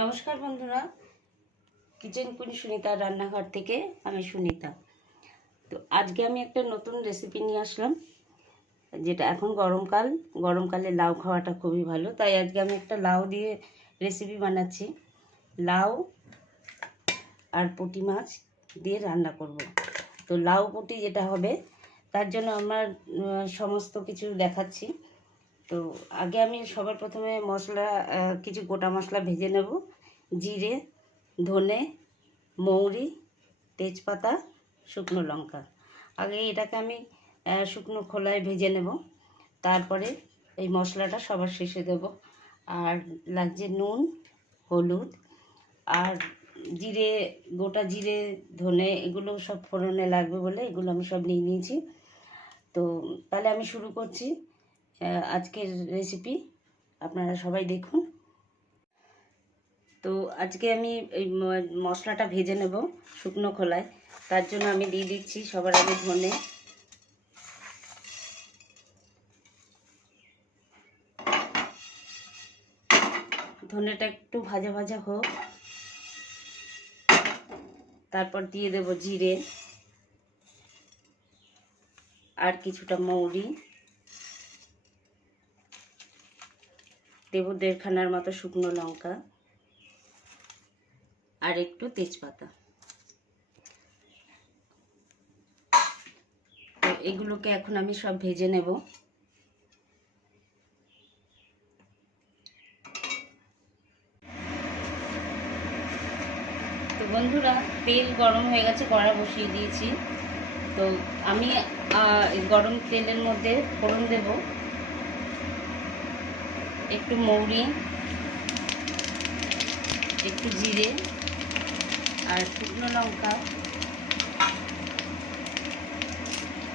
নমস্কার বন্ধুরা, kitchen queen সুনিতার রান্নাঘর থেকে আমি সুনিতা। তো আজকে আমি একটা নতুন রেসিপি নিয়ে আসলাম, যেটা এখন গরমকালে লাউ খাওয়াটা খুবই ভালো। তাই আজকে আমি একটা লাউ দিয়ে রেসিপি বানাচ্ছি। লাউ আর পুঁটি মাছ দিয়ে রান্না করব। তো লাউ পুঁটি যেটা হবে তার জন্য আমার সমস্ত কিছু দেখাচ্ছি। তো আগে আমি সবার প্রথমে মশলা, কিছু গোটা মশলা ভেজে নেব। জিরে, ধনে, মৌরি, তেজপাতা, শুকনো লঙ্কা। আগে এটাকে আমি শুকনো খোলায় ভেজে নেব, তারপরে এই মশলাটা সবার শেষে দেব। আর লাগছে নুন, হলুদ আর জিরে, গোটা জিরে, ধনে, এগুলো সব ফোড়নে লাগবে বলে এগুলো আমি সব নিয়ে নিয়েছি। তো তাহলে আমি শুরু করছি আজকের রেসিপি। আপনারা সবাই দেখুন। তো আজকে আমি এই মশলাটা ভেজে নেব শুকনো খোলায়। তার জন্য আমি দিয়ে দিচ্ছি সবার আগে ধনে, ধনেটা একটু ভাজা ভাজা হোক। তারপর দিয়ে দেব জিরে আর কিছুটা মৌরি, দেব 1.5 খানার মতো শুকনো লঙ্কা আর একটু তেজপাতা। তো এগুলোকে এখন আমি সব ভেজে নেব। তো বন্ধুরা, তেল গরম হয়ে গেছে, কড়া বসিয়ে দিয়েছি। তো আমি গরম তেলের মধ্যে ফোড়ন দেব একটু মৌরি, একটু জিরে আর শুকনো লঙ্কা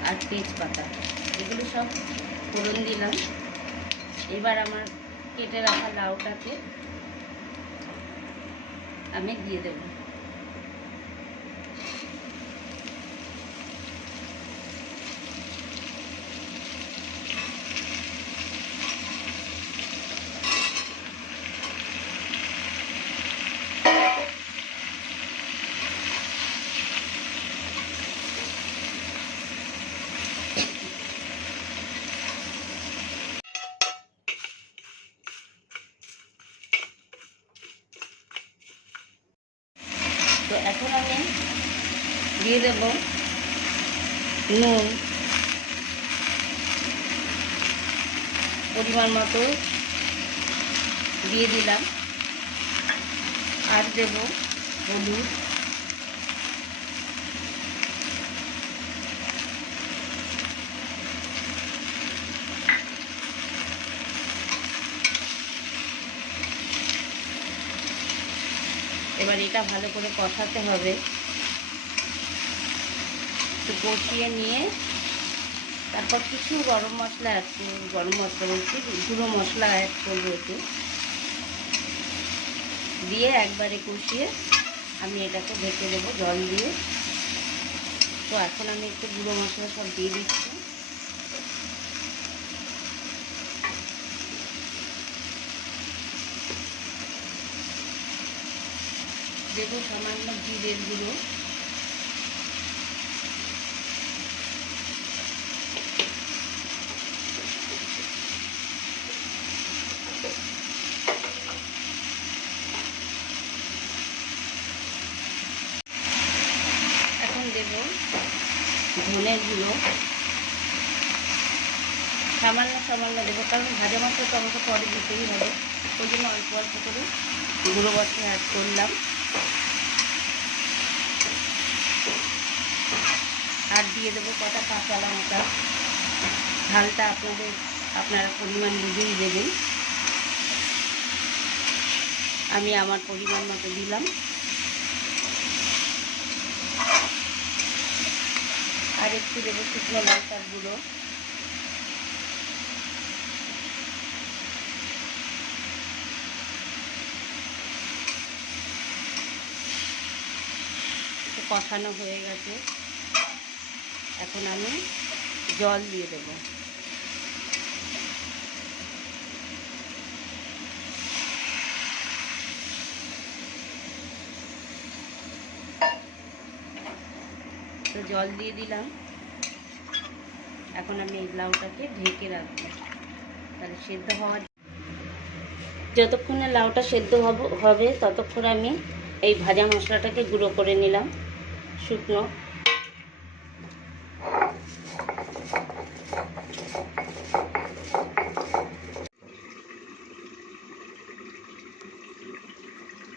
আর তেজপাতা, এগুলো সব ফোড়ন দিলাম। এবার আমার কেটে রাখা লাউটাকে আমি দিয়ে দেব। তো এখন আমি দিয়ে দেব নুন পরিমাণ মতো দিয়ে দিলাম, আর দেব হলুদ, এবার এটা ভালো করে কষাতে হবে। একটু কষিয়ে নিয়ে তারপর কিছু গরম মশলা বলছি, গুঁড়ো মশলা অ্যাড করবো একটু, দিয়ে একবারে কষিয়ে আমি এটাকে ঢেকে দেবো জল দিয়ে। তো এখন আমি একটু গুঁড়ো মশলা সব দিয়ে দিচ্ছি। দেবো সামান্য জিরের গুঁড়ো, এখন দেব ধনের গুঁড়ো, সামান্য দেবো, কারণ ভাজা মাছটা তো আমাকে পরে দিতেই হবে, ওই জন্য অল্প অল্প করে গুঁড়ো মশলা অ্যাড করলাম। আর দিয়ে দেবো কটা কাঁচা লঙ্কা। ঝালটা আপনারা পরিমাণ বুঝেই দেবেন। আমি আমার পরিমাণ মতো দিলাম। আর একটু দেবো শুকনো লঙ্কার গুঁড়ো, কষানো হয়ে গেছে। এখন আমি জল দিয়ে দেবো। তো জল দিয়ে দিলাম। এখন আমি এই লাউটাকে ঢেকে রাখবো, তাহলে সেদ্ধ হওয়ার যতক্ষণে লাউটা সেদ্ধ হবে ততক্ষণ আমি এই ভাজা মশলাটাকে গুঁড়ো করে নিলাম শুকনো।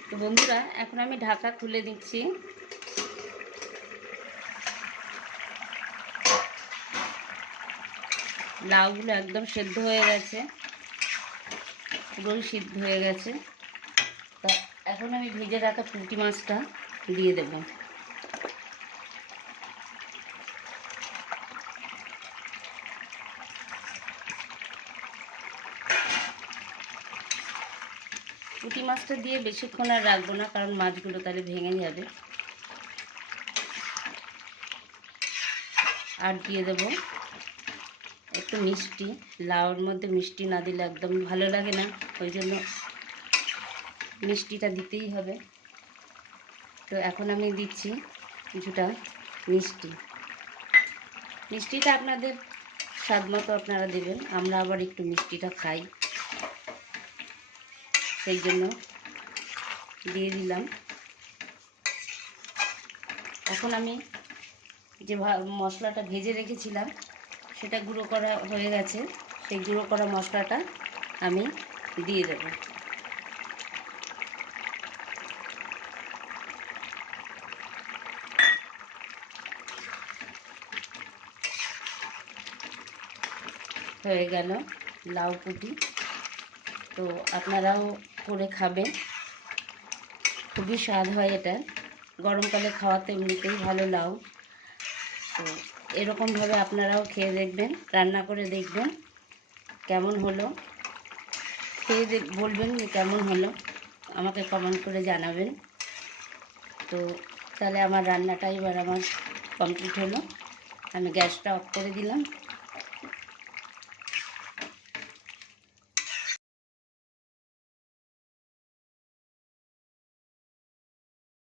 তো বন্ধুরা, এখন আমি ঢাকা খুলে দিচ্ছি। লাউগুলো একদম সেদ্ধ হয়ে গেছে, পুরোই সিদ্ধ হয়ে গেছে। তা এখন আমি ভেজে রাখা পুঁটি মাছটা দিয়ে দেব। পুঁটি মাছটা দিয়ে বেশিক্ষণ আর রাখবো না, কারণ মাছগুলো তাহলে ভেঙে যাবে। আর দিয়ে দেব একটু মিষ্টি। লাউর মধ্যে মিষ্টি না দিলে একদম ভালো লাগে না, ওই জন্য মিষ্টিটা দিতেই হবে। তো এখন আমি দিচ্ছি কিছুটা মিষ্টি। মিষ্টিটা আপনাদের স্বাদ মতো আপনারা দেবেন। আমরা আবার একটু মিষ্টিটা খাই, সেই জন্য দিয়ে দিলাম। এখন আমি যে মশলাটা ভেজে রেখেছিলাম সেটা গুঁড়ো করা হয়ে গেছে, সেই গুঁড়ো করা মশলাটা আমি দিয়ে দেব। হয়ে গেল লাউ পুঁটি। তো আপনারাও করে খাবেন, খুবই স্বাদ হয় এটা। গরমকালে খাওয়াতে এমনিতেই ভালো লাউ। তো এরকমভাবে আপনারাও খেয়ে দেখবেন, রান্না করে দেখবেন কেমন হলো। খেয়ে বলবেন যে কেমন হলো, আমাকে কমেন্ট করে জানাবেন। তো তাহলে আমার রান্নাটা এবার আমার কমপ্লিট হলো। আমি গ্যাসটা অফ করে দিলাম।